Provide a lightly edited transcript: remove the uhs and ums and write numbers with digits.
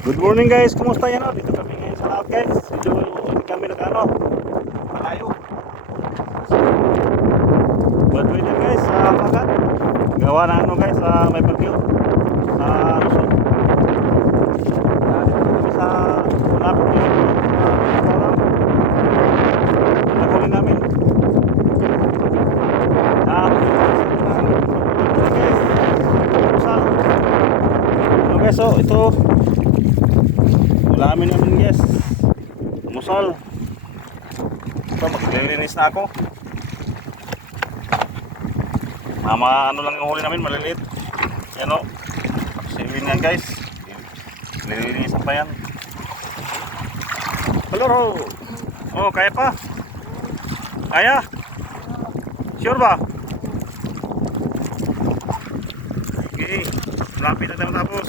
Good morning guys, kumusta yan? Dito kami ngayon sa lahat guys. Medyo hindi kami nag-ano, malayo. Bad weather guys sa Pagat. Gawa na ano guys, may bagyo sa Luzon. Kami sa lapit dito sa Tarang. Nakuli namin. Guys, so ito ulamin namin guys, musal. Ito maglilinis na ako. Ano lang yung huli namin, maliliit. Yan o, silin yan guys, nililinisan pa yan. Hello. Oh, kaya pa? Kaya? Sure ba? Okay, malapit na tayo matapos.